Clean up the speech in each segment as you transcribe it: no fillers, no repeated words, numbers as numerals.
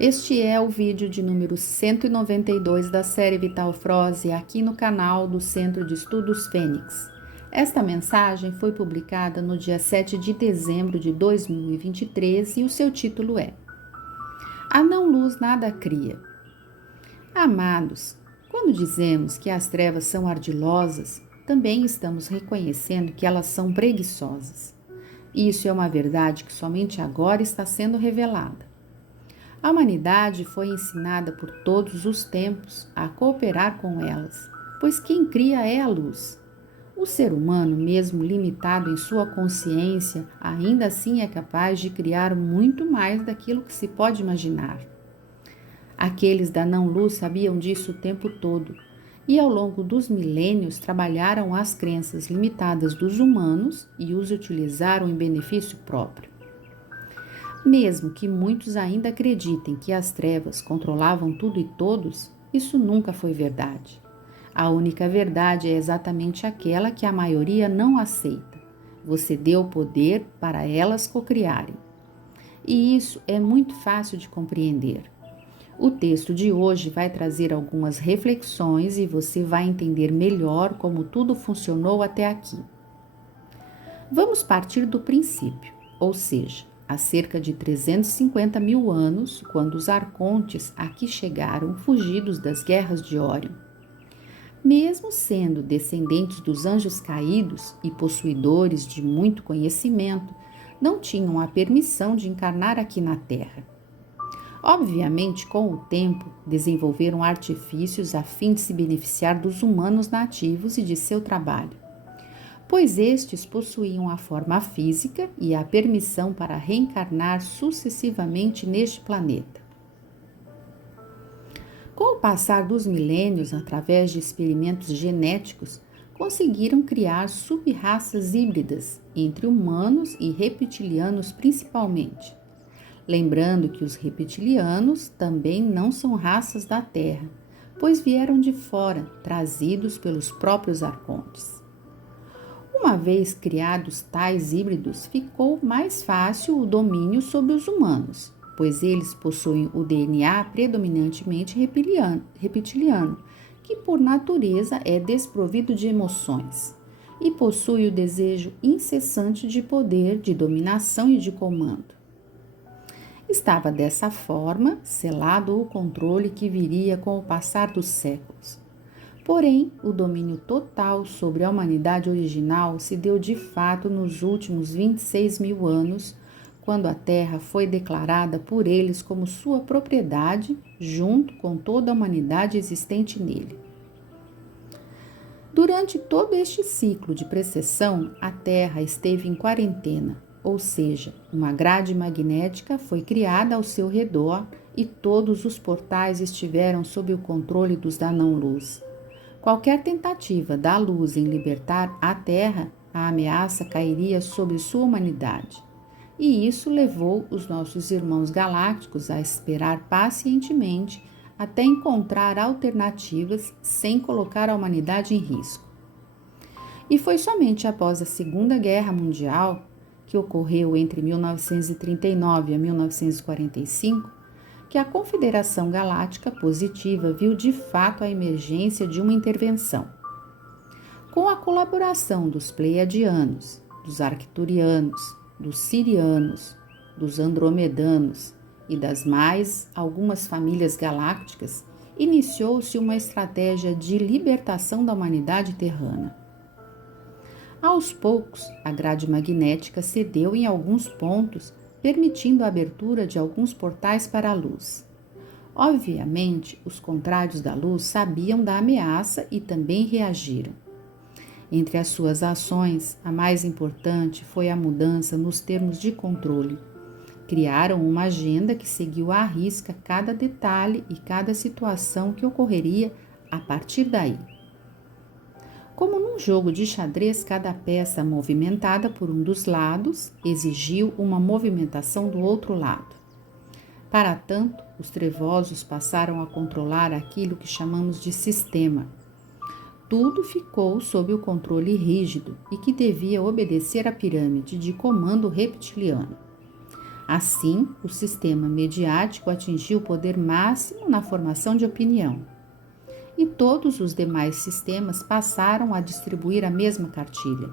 Este é o vídeo de número 192 da série Vital Froze aqui no canal do Centro de Estudos Fênix. Esta mensagem foi publicada no dia 7 de dezembro de 2023 e o seu título é A não-luz nada cria. Amados, quando dizemos que as trevas são ardilosas, também estamos reconhecendo que elas são preguiçosas. Isso é uma verdade que somente agora está sendo revelada. A humanidade foi ensinada por todos os tempos a cooperar com elas, pois quem cria é a luz. O ser humano, mesmo limitado em sua consciência, ainda assim é capaz de criar muito mais daquilo que se pode imaginar. Aqueles da não-luz sabiam disso o tempo todo e, ao longo dos milênios, trabalharam as crenças limitadas dos humanos e os utilizaram em benefício próprio. Mesmo que muitos ainda acreditem que as trevas controlavam tudo e todos, isso nunca foi verdade. A única verdade é exatamente aquela que a maioria não aceita. Você deu poder para elas cocriarem. E isso é muito fácil de compreender. O texto de hoje vai trazer algumas reflexões e você vai entender melhor como tudo funcionou até aqui. Vamos partir do princípio, ou seja, há cerca de 350 mil anos, quando os arcontes aqui chegaram fugidos das guerras de Órion. Mesmo sendo descendentes dos anjos caídos e possuidores de muito conhecimento, não tinham a permissão de encarnar aqui na Terra. Obviamente, com o tempo, desenvolveram artifícios a fim de se beneficiar dos humanos nativos e de seu trabalho, pois estes possuíam a forma física e a permissão para reencarnar sucessivamente neste planeta. Com o passar dos milênios, através de experimentos genéticos, conseguiram criar sub-raças híbridas entre humanos e reptilianos principalmente. Lembrando que os reptilianos também não são raças da Terra, pois vieram de fora, trazidos pelos próprios arcontes. Uma vez criados tais híbridos, ficou mais fácil o domínio sobre os humanos, pois eles possuem o DNA predominantemente reptiliano, que por natureza é desprovido de emoções, e possui o desejo incessante de poder, de dominação e de comando. Estava dessa forma selado o controle que viria com o passar dos séculos. Porém, o domínio total sobre a humanidade original se deu de fato nos últimos 26 mil anos, quando a Terra foi declarada por eles como sua propriedade, junto com toda a humanidade existente nele. Durante todo este ciclo de precessão, a Terra esteve em quarentena, ou seja, uma grade magnética foi criada ao seu redor e todos os portais estiveram sob o controle dos da não-luz. Qualquer tentativa da luz em libertar a Terra, a ameaça cairia sobre sua humanidade. E isso levou os nossos irmãos galácticos a esperar pacientemente até encontrar alternativas sem colocar a humanidade em risco. E foi somente após a Segunda Guerra Mundial, que ocorreu entre 1939 a 1945, que a Confederação Galáctica Positiva viu de fato a emergência de uma intervenção. Com a colaboração dos Pleiadianos, dos Arcturianos, dos Sirianos, dos Andromedanos e das mais algumas famílias galácticas, iniciou-se uma estratégia de libertação da humanidade terrana. Aos poucos, a grade magnética cedeu em alguns pontos, permitindo a abertura de alguns portais para a luz. Obviamente, os contrários da luz sabiam da ameaça e também reagiram. Entre as suas ações, a mais importante foi a mudança nos termos de controle. Criaram uma agenda que seguiu à risca cada detalhe e cada situação que ocorreria a partir daí. Como num jogo de xadrez, cada peça movimentada por um dos lados exigiu uma movimentação do outro lado. Para tanto, os trevosos passaram a controlar aquilo que chamamos de sistema. Tudo ficou sob o controle rígido e que devia obedecer à pirâmide de comando reptiliano. Assim, o sistema mediático atingiu o poder máximo na formação de opinião. E todos os demais sistemas passaram a distribuir a mesma cartilha.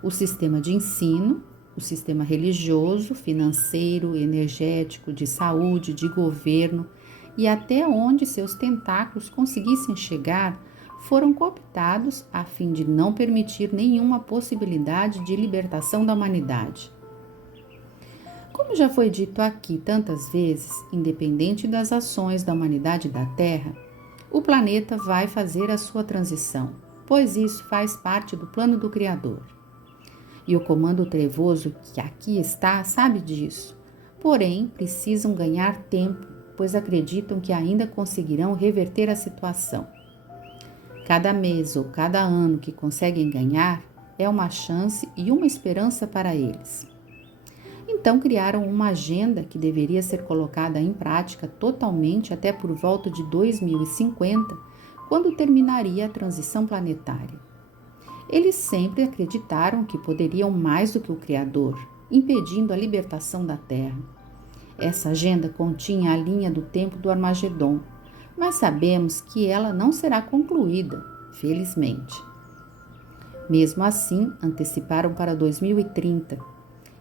O sistema de ensino, o sistema religioso, financeiro, energético, de saúde, de governo e até onde seus tentáculos conseguissem chegar, foram cooptados a fim de não permitir nenhuma possibilidade de libertação da humanidade. Como já foi dito aqui tantas vezes, independente das ações da humanidade da Terra, o planeta vai fazer a sua transição, pois isso faz parte do plano do Criador. E o comando trevoso que aqui está sabe disso, porém precisam ganhar tempo, pois acreditam que ainda conseguirão reverter a situação. Cada mês ou cada ano que conseguem ganhar é uma chance e uma esperança para eles. Então criaram uma agenda que deveria ser colocada em prática totalmente até por volta de 2050, quando terminaria a transição planetária. Eles sempre acreditaram que poderiam mais do que o Criador, impedindo a libertação da Terra. Essa agenda continha a linha do tempo do Armagedon, mas sabemos que ela não será concluída, felizmente. Mesmo assim, anteciparam para 2030,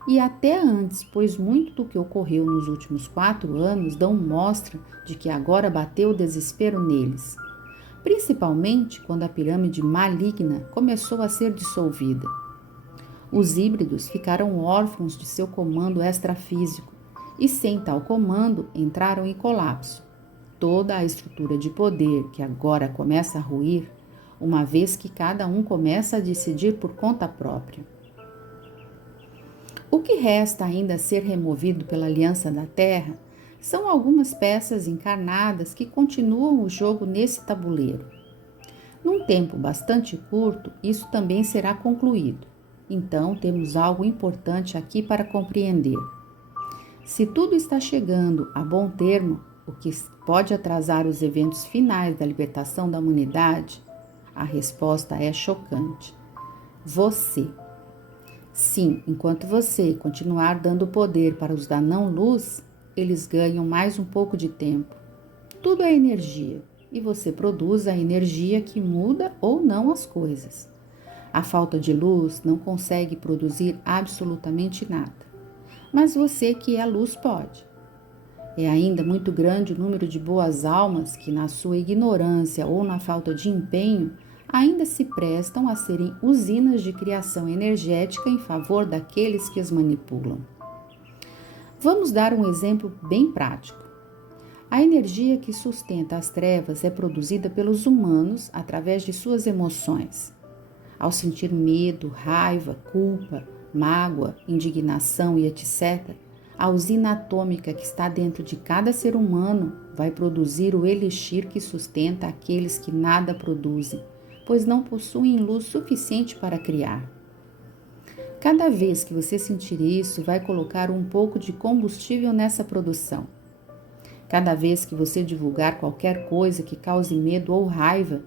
e até antes, pois muito do que ocorreu nos últimos 4 anos dão mostra de que agora bateu o desespero neles, principalmente quando a pirâmide maligna começou a ser dissolvida. Os híbridos ficaram órfãos de seu comando extrafísico e, sem tal comando, entraram em colapso. Toda a estrutura de poder que agora começa a ruir, uma vez que cada um começa a decidir por conta própria. O que resta ainda a ser removido pela Aliança da Terra são algumas peças encarnadas que continuam o jogo nesse tabuleiro. Num tempo bastante curto, isso também será concluído. Então, temos algo importante aqui para compreender. Se tudo está chegando a bom termo, o que pode atrasar os eventos finais da libertação da humanidade, a resposta é chocante. Você. Sim, enquanto você continuar dando poder para os da não-luz, eles ganham mais um pouco de tempo. Tudo é energia, e você produz a energia que muda ou não as coisas. A falta de luz não consegue produzir absolutamente nada, mas você que é a luz pode. É ainda muito grande o número de boas almas que, na sua ignorância ou na falta de empenho, ainda se prestam a serem usinas de criação energética em favor daqueles que as manipulam. Vamos dar um exemplo bem prático. A energia que sustenta as trevas é produzida pelos humanos através de suas emoções. Ao sentir medo, raiva, culpa, mágoa, indignação e etc., a usina atômica que está dentro de cada ser humano vai produzir o elixir que sustenta aqueles que nada produzem, pois não possuem luz suficiente para criar. Cada vez que você sentir isso, vai colocar um pouco de combustível nessa produção. Cada vez que você divulgar qualquer coisa que cause medo ou raiva,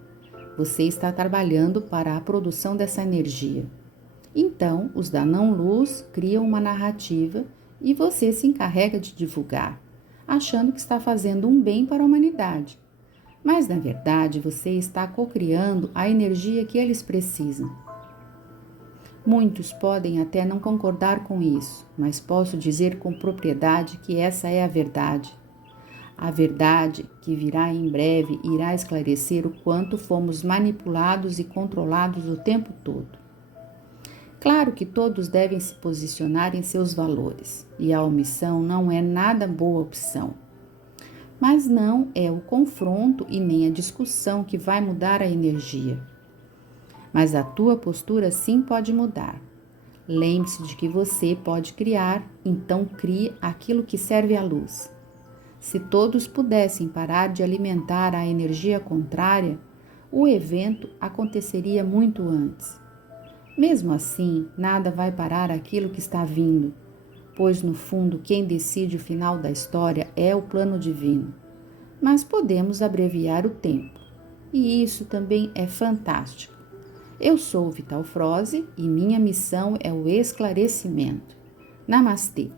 você está trabalhando para a produção dessa energia. Então, os da não-luz criam uma narrativa e você se encarrega de divulgar, achando que está fazendo um bem para a humanidade. Mas, na verdade, você está cocriando a energia que eles precisam. Muitos podem até não concordar com isso, mas posso dizer com propriedade que essa é a verdade. A verdade, que virá em breve, irá esclarecer o quanto fomos manipulados e controlados o tempo todo. Claro que todos devem se posicionar em seus valores, e a omissão não é nada boa opção. Mas não é o confronto e nem a discussão que vai mudar a energia. Mas a tua postura sim pode mudar. Lembre-se de que você pode criar, então crie aquilo que serve à luz. Se todos pudessem parar de alimentar a energia contrária, o evento aconteceria muito antes. Mesmo assim, nada vai parar aquilo que está vindo, pois no fundo quem decide o final da história é o plano divino. Mas podemos abreviar o tempo, e isso também é fantástico. Eu sou Vital Froze e minha missão é o esclarecimento. Namastê!